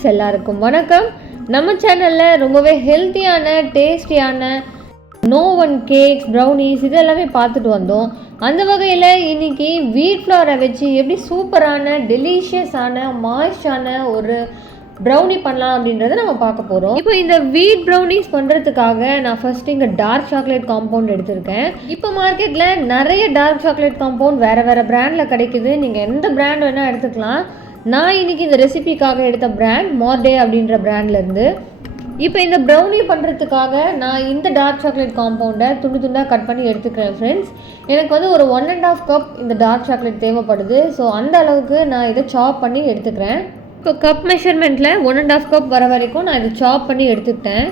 Friends, எல்லாருக்கும் வணக்கம். நம்ம சேனலில் ரொம்பவே ஹெல்த்தியான டேஸ்டியான நோவன் கேக்ஸ், ப்ரௌனிஸ் இது எல்லாமே பார்த்துட்டு வந்தோம். அந்த வகையில் இன்றைக்கி வீட் ஃப்ளவரை வச்சு எப்படி சூப்பரான டெலிஷியஸான மாய்ஸ்டான ஒரு ப்ரௌனி பண்ணலாம் அப்படின்றத நம்ம பார்க்க போகிறோம். இப்போ இந்த வீட் ப்ரௌனிஸ் பண்ணுறதுக்காக நான் ஃபஸ்ட்டு இங்கே டார்க் சாக்லேட் காம்பவுண்ட் எடுத்திருக்கேன். இப்போ மார்க்கெட்டில் நிறைய டார்க் சாக்லேட் காம்பவுண்ட் வேறு பிராண்டில் கிடைக்குது. நீங்கள் எந்த பிராண்ட் வேணால் எடுத்துக்கலாம். நான் இன்றைக்கி இந்த ரெசிபிக்காக எடுத்த பிராண்ட் மார்டே அப்படின்ற பிராண்ட்லேருந்து. இப்போ இந்த ப்ரௌனி பண்ணுறதுக்காக நான் இந்த டார்க் சாக்லேட் காம்பவுண்டை துண்டாக கட் பண்ணி எடுத்துக்கிறேன் ஃப்ரெண்ட்ஸ். எனக்கு வந்து ஒரு 1.5 கப் இந்த டார்க் சாக்லேட் தேவைப்படுது. ஸோ அந்த அளவுக்கு நான் இதை சாப் பண்ணி எடுத்துக்கிறேன். இப்போ கப் மெஷர்மெண்ட்டில் 1.5 கப் வர வரைக்கும் நான் இதை சாப் பண்ணி எடுத்துக்கிட்டேன்.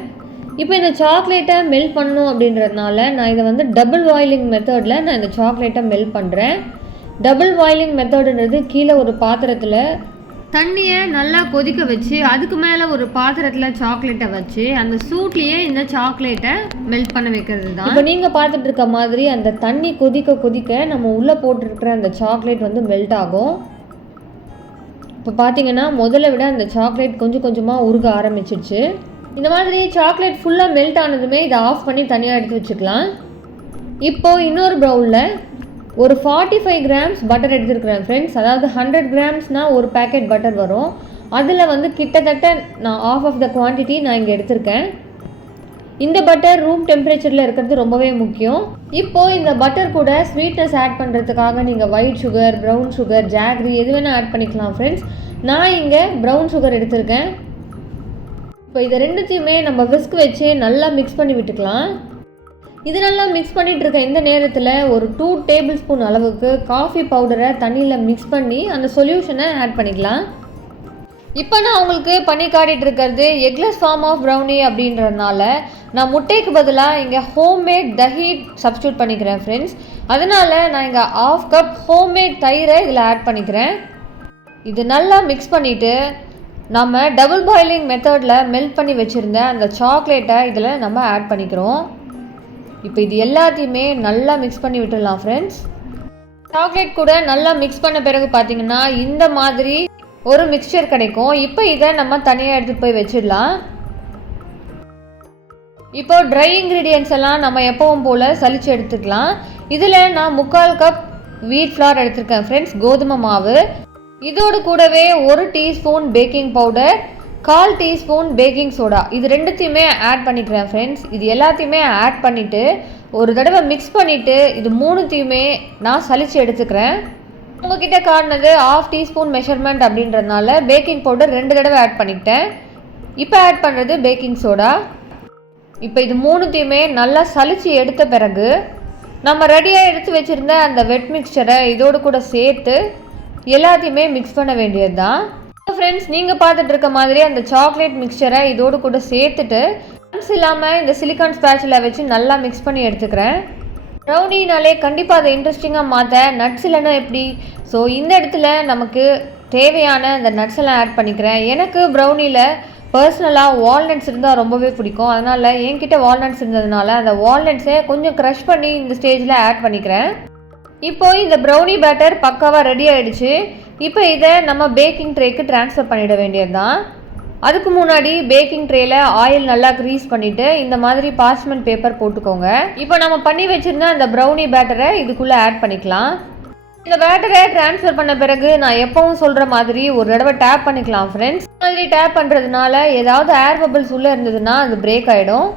இப்போ இந்த சாக்லேட்டை மெல்ட் பண்ணணும் அப்படின்றதுனால நான் இதை வந்து டபுள் பாயிலிங் மெத்தடில் நான் இந்த சாக்லேட்டை மெல்ட் பண்ணுறேன். டபுள் பாயிலிங் மெத்தடுன்றது கீழே ஒரு பாத்திரத்தில் தண்ணியை நல்லா கொதிக்க வச்சு அதுக்கு மேலே ஒரு பாத்திரத்தில் சாக்லேட்டை வச்சு அந்த சூட்லேயே இந்த சாக்லேட்டை மெல்ட் பண்ண வைக்கிறது தான். இப்போ நீங்கள் பார்த்துட்டு இருக்க மாதிரி அந்த தண்ணி கொதிக்க நம்ம உள்ளே போட்டிருக்கிற அந்த சாக்லேட் வந்து மெல்ட் ஆகும். இப்போ பார்த்தீங்கன்னா முதல்ல விட அந்த சாக்லேட் கொஞ்சம் கொஞ்சமாக உருக ஆரம்பிச்சிடுச்சு. இந்த மாதிரி சாக்லேட் ஃபுல்லாக மெல்ட் ஆனதுமே இதை ஆஃப் பண்ணி தனியாக எடுத்து வச்சுக்கலாம். இப்போது இன்னொரு பவுலில் ஒரு 45 கிராம்ஸ் பட்டர் எடுத்துருக்கிறேன் ஃப்ரெண்ட்ஸ். அதாவது 100 கிராம்ஸ்னால் ஒரு பேக்கெட் பட்டர் வரும். அதில் வந்து கிட்டத்தட்ட நான் ஆஃப் த குவான்டிட்டி நான் இங்கே எடுத்திருக்கேன். இந்த பட்டர் ரூம் டெம்பரேச்சரில் இருக்கிறது ரொம்பவே முக்கியம். இப்போது இந்த பட்டர் கூட ஸ்வீட்னஸ் ஆட் பண்ணுறதுக்காக நீங்கள் white sugar, brown sugar, jaggery எது வேணால் ஆட் பண்ணிக்கலாம் ஃப்ரெண்ட்ஸ். நான் இங்கே ப்ரௌன் சுகர் எடுத்திருக்கேன். இப்போ இதை ரெண்டுத்தையுமே நம்ம விஸ்க் வச்சு நல்லா மிக்ஸ் பண்ணி விட்டுக்கலாம். இது நல்லா மிக்ஸ் பண்ணிகிட்டு இருக்க இந்த நேரத்தில் ஒரு 2 டேபிள் ஸ்பூன் அளவுக்கு காஃபி பவுடரை தண்ணியில் மிக்ஸ் பண்ணி அந்த சொல்யூஷனை ஆட் பண்ணிக்கலாம். இப்போ நான் உங்களுக்கு பண்ணி காட்டிகிட்டு இருக்கிறது எக்லெஸ் ஃபார்ம் ஆஃப் ப்ரௌனி அப்படின்றதுனால நான் முட்டைக்கு பதிலாக இங்கே ஹோம்மேட் தஹி சப்ஸ்டியூட் பண்ணிக்கிறேன் ஃப்ரெண்ட்ஸ். அதனால் நான் இங்கே 1/2 கப் ஹோம்மேட் தயிரை இதில் ஆட் பண்ணிக்கிறேன். இது நல்லா மிக்ஸ் பண்ணிவிட்டு நம்ம டபுள் பாயிலிங் மெத்தடில் மெல்ட் பண்ணி வச்சுருந்த அந்த சாக்லேட்டை இதில் நம்ம ஆட் பண்ணிக்கிறோம். இப்போ இது எல்லாத்தையுமே நல்லா மிக்ஸ் பண்ணி விட்டுடலாம் ஃப்ரெண்ட்ஸ். சாக்லேட் கூட நல்லா மிக்ஸ் பண்ண பிறகு பார்த்தீங்கன்னா இந்த மாதிரி ஒரு மிக்சர் கிடைக்கும். இப்போ இதை நம்ம தனியாக எடுத்துகிட்டு போய் வச்சிடலாம். இப்போ ட்ரை இன்க்ரீடியன்ட்ஸ் எல்லாம் நம்ம எப்பவும் போல் சலிச்சு எடுத்துக்கலாம். இதில் நான் 3/4 கப் வீட் ஃப்ளார் எடுத்திருக்கேன் ஃப்ரெண்ட்ஸ், கோதுமை மாவு. இதோடு கூடவே 1 teaspoon baking powder, 1/4 teaspoon baking soda, இது ரெண்டுத்தையுமே ஆட் பண்ணிக்கிறேன் ஃப்ரெண்ட்ஸ். இது எல்லாத்தையுமே ஆட் பண்ணிவிட்டு ஒரு தடவை மிக்ஸ் பண்ணிவிட்டு இது மூணுத்தையுமே நான் சலிச்சு எடுத்துக்கிறேன். உங்ககிட்ட காட்டினது 1/2 டீஸ்பூன் மெஷர்மெண்ட் அப்படின்றதுனால பேக்கிங் பவுடர் 2 தடவை ஆட் பண்ணிக்கிட்டேன். இப்போ ஆட் பண்ணுறது பேக்கிங் சோடா. இப்போ இது மூணுத்தையுமே நல்லா சலிச்சு எடுத்த பிறகு நம்ம ரெடியாக எடுத்து வச்சுருந்த அந்த வெட் மிக்சரை இதோடு கூட சேர்த்து எல்லாத்தையுமே மிக்ஸ் பண்ண வேண்டியது தான் ஃப்ரெண்ட்ஸ். நீங்கள் பார்த்துட்டு இருக்க மாதிரி அந்த சாக்லேட் மிக்சரை இதோடு கூட சேர்த்துட்டு நட்ஸ் இல்லாமல் இந்த சிலிக்கான் ஸ்பேட்சில் வச்சு நல்லா மிக்ஸ் பண்ணி எடுத்துக்கிறேன். ப்ரௌனினாலே கண்டிப்பாக அதை இன்ட்ரெஸ்டிங்காக மாற்ற நட்ஸ் இல்லைன்னா எப்படி? ஸோ இந்த இடத்துல நமக்கு தேவையான அந்த நட்ஸ் எல்லாம் ஆட் பண்ணிக்கிறேன். எனக்கு ப்ரௌனியில் பர்சனலாக வால்நட்ஸ் இருந்தால் ரொம்பவே பிடிக்கும். அதனால் என்கிட்ட வால்நட்ஸ் இருந்ததுனால அந்த வால்நட்ஸை கொஞ்சம் க்ரஷ் பண்ணி இந்த ஸ்டேஜில் ஆட் பண்ணிக்கிறேன். இப்போது இந்த ப்ரௌனி பேட்டர் பக்காவாக ரெடி ஆகிடுச்சு. இப்போ இதை நம்ம பேக்கிங் ட்ரேக்கு ட்ரான்ஸ்ஃபர் பண்ணிட வேண்டியது தான். அதுக்கு முன்னாடி பேக்கிங் ட்ரேயில் ஆயில் நல்லா க்ரீஸ் பண்ணிவிட்டு இந்த மாதிரி பார்ச்மெண்ட் பேப்பர் போட்டுக்கோங்க. இப்போ நம்ம பண்ணி வச்சுருந்த அந்த ப்ரௌனி பேட்டரை இதுக்குள்ளே ஆட் பண்ணிக்கலாம். இந்த பேட்டரை ட்ரான்ஸ்ஃபர் பண்ண பிறகு நான் எப்பவும் சொல்கிற மாதிரி ஒரு தடவை டேப் பண்ணிக்கலாம் ஃப்ரெண்ட்ஸ். இந்த மாதிரி டேப் பண்ணுறதுனால ஏதாவது ஏர் பபிள்ஸ் உள்ளே இருந்ததுன்னா அது பிரேக் ஆகிடும்.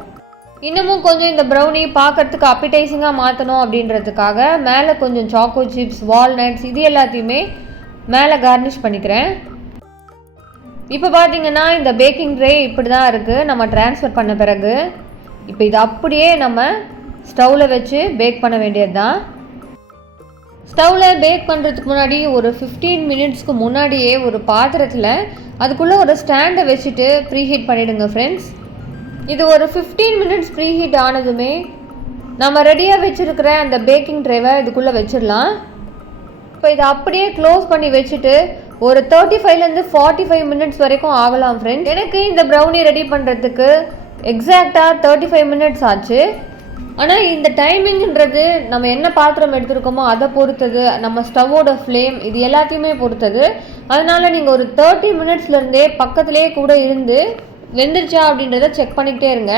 இன்னமும் கொஞ்சம் இந்த ப்ரௌனி பார்க்குறதுக்கு அப்பிடைசிங்காக மாற்றணும் அப்படின்றதுக்காக மேலே கொஞ்சம் சாக்கோ சிப்ஸ், வால்நட்ஸ் இது எல்லாத்தையுமே மேலே கார்னிஷ் பண்ணிக்கிறேன். இப்போ பார்த்தீங்கன்னா இந்த பேக்கிங் ட்ரே இப்படி தான் இருக்குது நம்ம ட்ரான்ஸ்ஃபர் பண்ண பிறகு. இப்போ இது அப்படியே நம்ம ஸ்டவ்வில் வச்சு பேக் பண்ண வேண்டியது தான். ஸ்டவ்வில் பேக் பண்ணுறதுக்கு முன்னாடி ஒரு 15 மினிட்ஸ்க்கு முன்னாடியே ஒரு பாத்திரத்தில் அதுக்குள்ளே ஒரு ஸ்டாண்டை வச்சுட்டு ப்ரீஹீட் பண்ணிவிடுங்க ஃப்ரெண்ட்ஸ். இது ஒரு 15 மினிட்ஸ் ப்ரீஹீட் ஆனதுமே நம்ம ரெடியாக வச்சுருக்கிற அந்த பேக்கிங் ட்ரேவை இதுக்குள்ளே வச்சிடலாம். இப்போ இதை அப்படியே க்ளோஸ் பண்ணி வச்சுட்டு ஒரு 35லேருந்து 45 மினிட்ஸ் வரைக்கும் ஆகலாம் ஃப்ரெண்ட்ஸ். எனக்கு இந்த ப்ரௌனி ரெடி பண்ணுறதுக்கு எக்ஸாக்டாக 35 மினிட்ஸ் ஆச்சு. ஆனால் இந்த டைமிங்ன்றது நம்ம என்ன பாத்திரம் எடுத்துருக்கோமோ அதை பொறுத்தது, நம்ம ஸ்டவ்வோட ஃப்ளேம் இது எல்லாத்தையுமே பொறுத்தது. அதனால் நீங்கள் ஒரு 30 மினிட்ஸ்லேருந்தே பக்கத்துலேயே கூட இருந்து வெந்துருச்சா அப்படின்றத செக் பண்ணிக்கிட்டே இருங்க.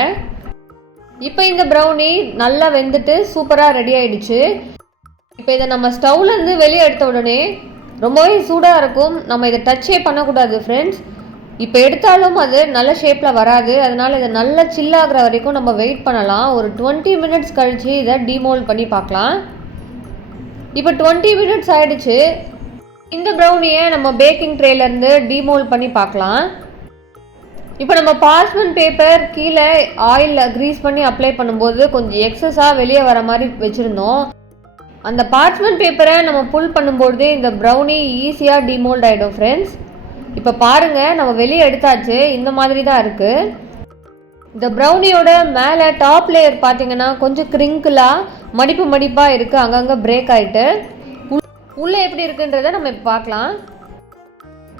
இப்போ இந்த ப்ரௌனி நல்லா வெந்துட்டு சூப்பராக ரெடி ஆகிடுச்சு. இப்போ இதை நம்ம ஸ்டவ்லேருந்து வெளியே எடுத்த உடனே ரொம்பவே சூடாக இருக்கும். நம்ம இதை டச்சே பண்ணக்கூடாது ஃப்ரெண்ட்ஸ். இப்போ எடுத்தாலும் அது நல்ல ஷேப்பில் வராது. அதனால் இதை நல்லா சில்லாகிற வரைக்கும் நம்ம வெயிட் பண்ணலாம். ஒரு 20 மினிட்ஸ் கழித்து இதை டிமோல்ட் பண்ணி பார்க்கலாம். இப்போ 20 மினிட்ஸ் ஆகிடுச்சு. இந்த ப்ரௌனியை நம்ம பேக்கிங் ட்ரேலேருந்து டிமோல்ட் பண்ணி பார்க்கலாம். இப்போ நம்ம பார்ச்மெண்ட் பேப்பர் கீழே ஆயிலில் க்ரீஸ் பண்ணி அப்ளை பண்ணும்போது கொஞ்சம் எக்ஸஸாக வெளியே வர மாதிரி வச்சுருந்தோம். அந்த பார்ச்மெண்ட் பேப்பரை நம்ம புல் பண்ணும்போது இந்த ப்ரௌனி ஈஸியாக டிமோல்ட் ஆகிடும் ஃப்ரெண்ட்ஸ். இப்போ பாருங்கள், நம்ம வெளியே எடுத்தாச்சு. இந்த மாதிரி தான் இருக்குது. இந்த ப்ரௌனியோட மேலே டாப் லேயர் பார்த்தீங்கன்னா கொஞ்சம் கிரிங்கிளாக மடிப்பாக இருக்குது. அங்கங்கே பிரேக் ஆகிட்டு உள்ளே எப்படி இருக்குன்றதை நம்ம இப்போ பார்க்கலாம்.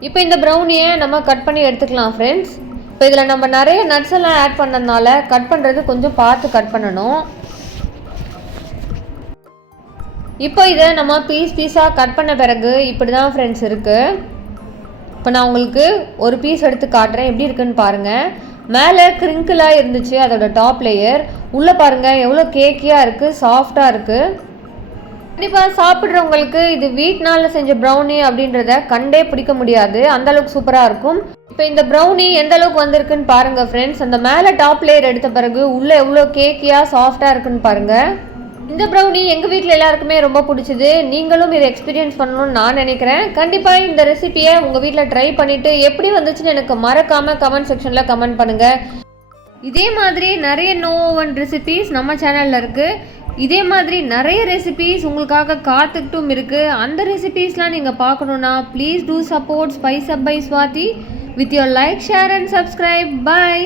இப்போ இந்த ப்ரௌனியை நம்ம கட் பண்ணி எடுத்துக்கலாம் ஃப்ரெண்ட்ஸ். இப்போ இதில் நம்ம நிறைய நட்ஸ் எல்லாம் ஆட் பண்ணதுனால கட் பண்ணுறது கொஞ்சம் பார்த்து கட் பண்ணணும். இப்போ இதை நம்ம பீஸாக கட் பண்ண பிறகு இப்படி தான் ஃப்ரெண்ட்ஸ் இருக்குது. இப்போ நான் உங்களுக்கு ஒரு பீஸ் எடுத்து காட்டுறேன், எப்படி இருக்குன்னு பாருங்கள். மேலே கிரிங்கிளாக இருந்துச்சு அதோட டாப் லேயர். உள்ளே பாருங்கள் எவ்வளோ கேக்கியாக இருக்குது, சாஃப்டாக இருக்குது. கண்டிப்பாக சாப்பிட்றவங்களுக்கு இது வீட்னால செஞ்ச ப்ரௌனி அப்படின்றத கண்டே பிடிக்க முடியாது, அந்தளவுக்கு சூப்பராக இருக்கும். இப்போ இந்த ப்ரௌனி எந்த அளவுக்கு வந்திருக்குன்னு பாருங்கள் ஃப்ரெண்ட்ஸ். அந்த மேலே டாப் லேயர் எடுத்த பிறகு உள்ளே எவ்வளோ கேக்கியாக சாஃப்டாக இருக்குன்னு பாருங்கள். இந்த ப்ரௌனி எங்கள் வீட்டில் எல்லாருக்குமே ரொம்ப பிடிச்சிது. நீங்களும் இதை எக்ஸ்பீரியன்ஸ் பண்ணணும்னு நான் நினைக்கிறேன். கண்டிப்பாக இந்த ரெசிபியை உங்கள் வீட்டில் ட்ரை பண்ணிவிட்டு எப்படி வந்துச்சுன்னு எனக்கு மறக்காமல் கமெண்ட் செக்ஷனில் கமெண்ட் பண்ணுங்கள். இதே மாதிரி நிறைய நோ ஓவன் ரெசிபீஸ் நம்ம சேனலில் இருக்குது. இதே மாதிரி நிறைய ரெசிபீஸ் உங்களுக்காக காத்துக்கிட்டும் இருக்குது. அந்த ரெசிபீஸ்லாம் நீங்கள் பார்க்கணுன்னா please do support spice up by Swathi with your like, share and subscribe. Bye.